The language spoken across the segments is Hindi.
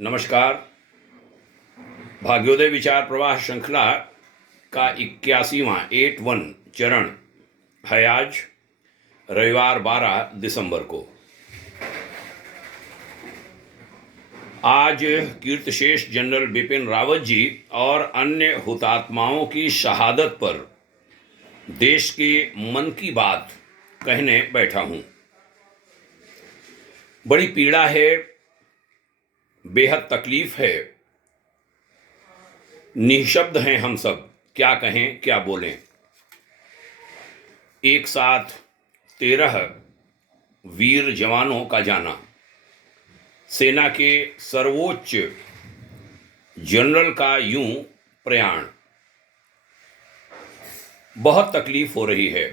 नमस्कार। भाग्योदय विचार प्रवाह श्रृंखला का 81वां 81 चरण है आज रविवार 12 दिसंबर को। आज कीर्तिशेष जनरल बिपिन रावत जी और अन्य हुतात्माओं की शहादत पर देश के मन की बात कहने बैठा हूं। बड़ी पीड़ा है, बेहद तकलीफ है, निशब्द हैं हम सब, क्या कहें क्या बोलें। एक साथ 13 वीर जवानों का जाना, सेना के सर्वोच्च जनरल का यूं प्रयाण, बहुत तकलीफ हो रही है,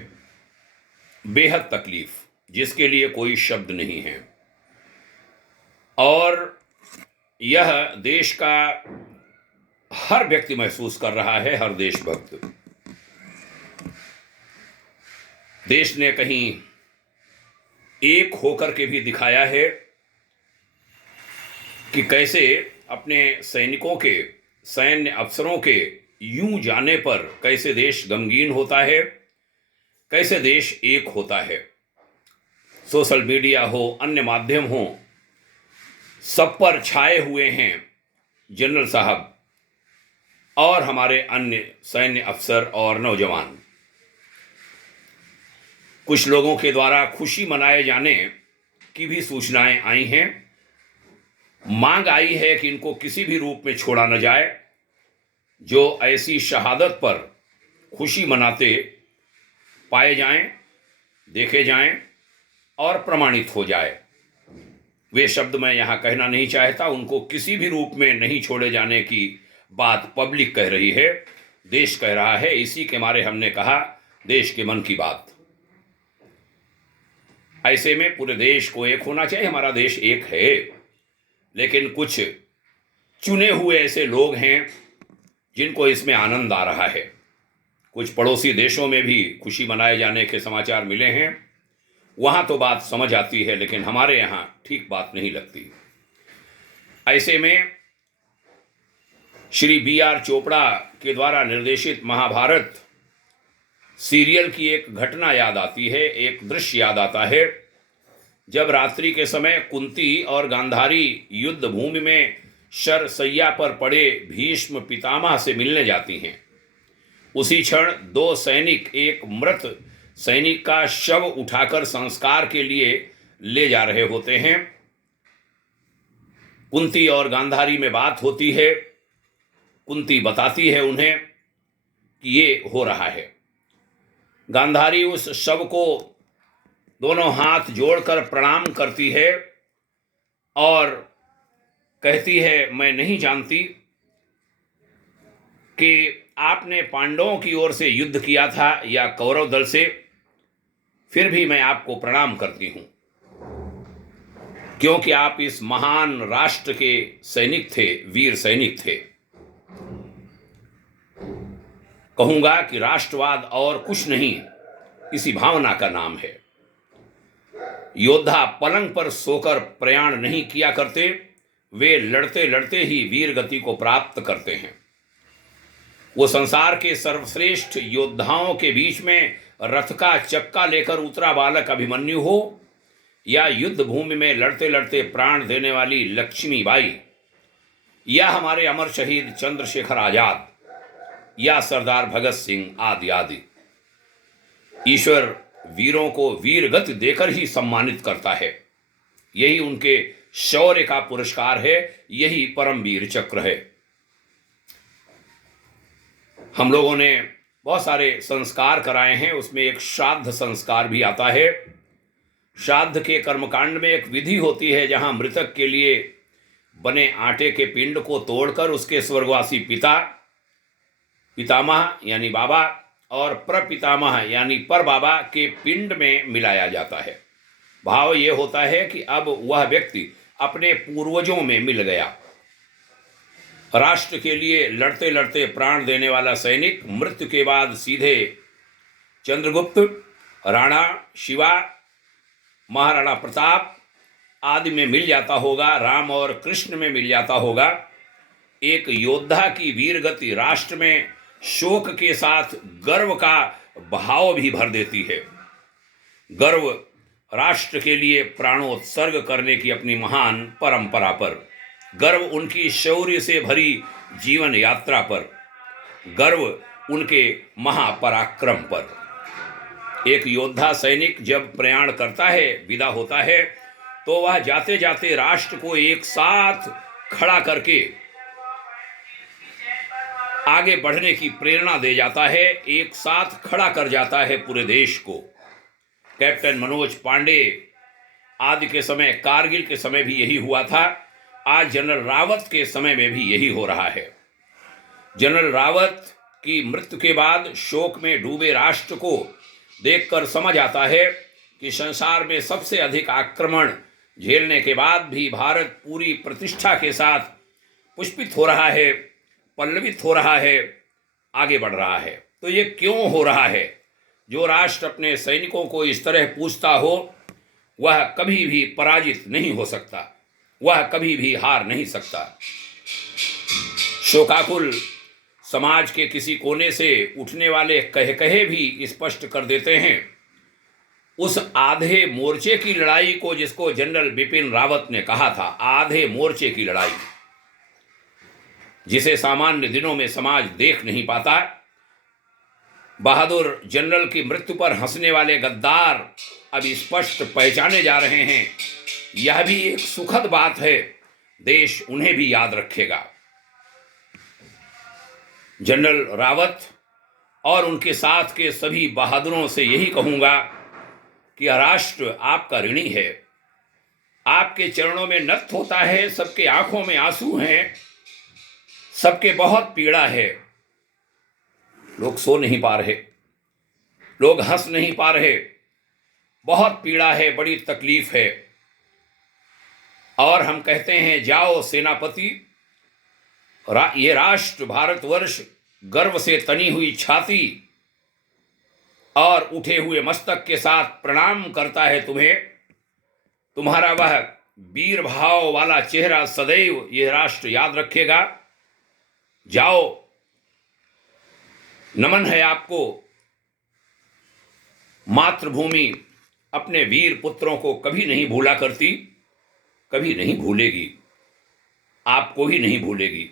बेहद तकलीफ, जिसके लिए कोई शब्द नहीं है। और यह देश का हर व्यक्ति महसूस कर रहा है, हर देशभक्त। देश ने कहीं एक होकर के भी दिखाया है कि कैसे अपने सैनिकों के, सैन्य अफसरों के यूं जाने पर कैसे देश गमगीन होता है, कैसे देश एक होता है। सोशल मीडिया हो, अन्य माध्यम हो, सब पर छाए हुए हैं जनरल साहब और हमारे अन्य सैन्य अफसर और नौजवान। कुछ लोगों के द्वारा खुशी मनाए जाने की भी सूचनाएं आई हैं। मांग आई है कि इनको किसी भी रूप में छोड़ा न जाए। जो ऐसी शहादत पर खुशी मनाते पाए जाएं, देखे जाएं और प्रमाणित हो जाए। वे शब्द मैं यहाँ कहना नहीं चाहता। उनको किसी भी रूप में नहीं छोड़े जाने की बात पब्लिक कह रही है, देश कह रहा है। इसी के मारे हमने कहा देश के मन की बात। ऐसे में पूरे देश को एक होना चाहिए। हमारा देश एक है, लेकिन कुछ चुने हुए ऐसे लोग हैं जिनको इसमें आनंद आ रहा है। कुछ पड़ोसी देशों में भी खुशी मनाए जाने के समाचार मिले हैं, वहां तो बात समझ आती है, लेकिन हमारे यहाँ ठीक बात नहीं लगती। ऐसे में श्री B.R. चोपड़ा के द्वारा निर्देशित महाभारत सीरियल की एक घटना याद आती है, एक दृश्य याद आता है। जब रात्रि के समय कुंती और गांधारी युद्ध भूमि में शरशैया पर पड़े भीष्म पितामह से मिलने जाती हैं, उसी क्षण दो सैनिक एक मृत सैनिक का शव उठाकर संस्कार के लिए ले जा रहे होते हैं। कुंती और गांधारी में बात होती है। कुंती बताती है उन्हें कि ये हो रहा है। गांधारी उस शव को दोनों हाथ जोड़कर प्रणाम करती है और कहती है, मैं नहीं जानती कि आपने पांडवों की ओर से युद्ध किया था या कौरव दल से, फिर भी मैं आपको प्रणाम करती हूं, क्योंकि आप इस महान राष्ट्र के सैनिक थे, वीर सैनिक थे। कहूंगा कि राष्ट्रवाद और कुछ नहीं, इसी भावना का नाम है। योद्धा पलंग पर सोकर प्रयाण नहीं किया करते, वे लड़ते लड़ते ही वीर गति को प्राप्त करते हैं। वो संसार के सर्वश्रेष्ठ योद्धाओं के बीच में रथ का चक्का लेकर उतरा बालक अभिमन्यु हो, या युद्ध भूमि में लड़ते लड़ते प्राण देने वाली लक्ष्मीबाई, या हमारे अमर शहीद चंद्रशेखर आजाद, या सरदार भगत सिंह आदि आदि। ईश्वर वीरों को वीर गति देकर ही सम्मानित करता है। यही उनके शौर्य का पुरस्कार है, यही परमवीर चक्र है। हम लोगों ने बहुत सारे संस्कार कराए हैं, उसमें एक श्राद्ध संस्कार भी आता है। श्राद्ध के कर्मकांड में एक विधि होती है जहां मृतक के लिए बने आटे के पिंड को तोड़कर उसके स्वर्गवासी पिता, पितामह यानी बाबा, और प्रपितामह यानी पर बाबा के पिंड में मिलाया जाता है। भाव ये होता है कि अब वह व्यक्ति अपने पूर्वजों में मिल गया। राष्ट्र के लिए लड़ते लड़ते प्राण देने वाला सैनिक मृत्यु के बाद सीधे चंद्रगुप्त, राणा शिवा, महाराणा प्रताप आदि में मिल जाता होगा, राम और कृष्ण में मिल जाता होगा। एक योद्धा की वीर गति राष्ट्र में शोक के साथ गर्व का भाव भी भर देती है। गर्व राष्ट्र के लिए प्राणोत्सर्ग करने की अपनी महान परंपरा पर, गर्व उनकी शौर्य से भरी जीवन यात्रा पर, गर्व उनके महापराक्रम पर। एक योद्धा सैनिक जब प्रयाण करता है, विदा होता है, तो वह जाते जाते राष्ट्र को एक साथ खड़ा करके आगे बढ़ने की प्रेरणा दे जाता है, एक साथ खड़ा कर जाता है पूरे देश को। कैप्टन मनोज पांडे आदि के समय, कारगिल के समय भी यही हुआ था। आज जनरल रावत के समय में भी यही हो रहा है। जनरल रावत की मृत्यु के बाद शोक में डूबे राष्ट्र को देखकर समझ आता है कि संसार में सबसे अधिक आक्रमण झेलने के बाद भी भारत पूरी प्रतिष्ठा के साथ पुष्पित हो रहा है, पल्लवित हो रहा है, आगे बढ़ रहा है। तो ये क्यों हो रहा है? जो राष्ट्र अपने सैनिकों को इस तरह पूछता हो, वह कभी भी पराजित नहीं हो सकता, वह कभी भी हार नहीं सकता। शोकाकुल समाज के किसी कोने से उठने वाले कहे भी स्पष्ट कर देते हैं उस आधे मोर्चे की लड़ाई को, जिसको जनरल बिपिन रावत ने कहा था आधे मोर्चे की लड़ाई, जिसे सामान्य दिनों में समाज देख नहीं पाता। बहादुर जनरल की मृत्यु पर हंसने वाले गद्दार अब स्पष्ट पहचाने जा रहे हैं। यह भी एक सुखद बात है, देश उन्हें भी याद रखेगा। जनरल रावत और उनके साथ के सभी बहादुरों से यही कहूँगा कि राष्ट्र आपका ऋणी है, आपके चरणों में नत होता है। सबके आंखों में आंसू हैं, सबके बहुत पीड़ा है। लोग सो नहीं पा रहे, लोग हंस नहीं पा रहे, बहुत पीड़ा है, बड़ी तकलीफ है। और हम कहते हैं, जाओ सेनापति, ये राष्ट्र भारतवर्ष गर्व से तनी हुई छाती और उठे हुए मस्तक के साथ प्रणाम करता है तुम्हें। तुम्हारा वह वीर भाव वाला चेहरा सदैव यह राष्ट्र याद रखेगा। जाओ, नमन है आपको। मातृभूमि अपने वीर पुत्रों को कभी नहीं भूला करती, कभी नहीं भूलेगी, आपको ही नहीं भूलेगी।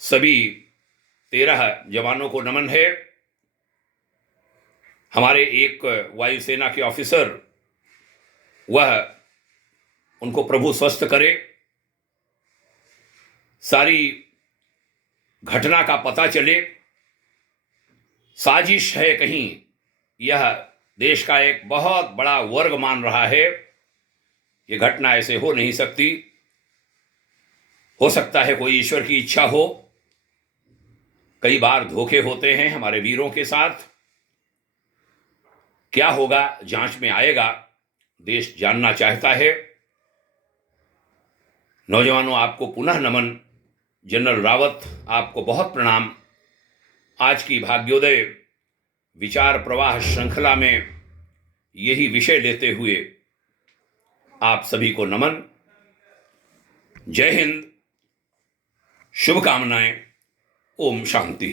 सभी 13 जवानों को नमन है। हमारे एक वायुसेना के ऑफिसर, वह उनको प्रभु स्वस्थ करे। सारी घटना का पता चले, साजिश है कहीं, यह देश का एक बहुत बड़ा वर्ग मान रहा है ये घटना ऐसे हो नहीं सकती। हो सकता है कोई ईश्वर की इच्छा हो। कई बार धोखे होते हैं हमारे वीरों के साथ। क्या होगा जांच में आएगा, देश जानना चाहता है। नौजवानों, आपको पुनः नमन। जनरल रावत, आपको बहुत प्रणाम। आज की भाग्योदय विचार प्रवाह श्रृंखला में यही विषय लेते हुए आप सभी को नमन। जय हिंद, शुभकामनाएं। ओम शांति।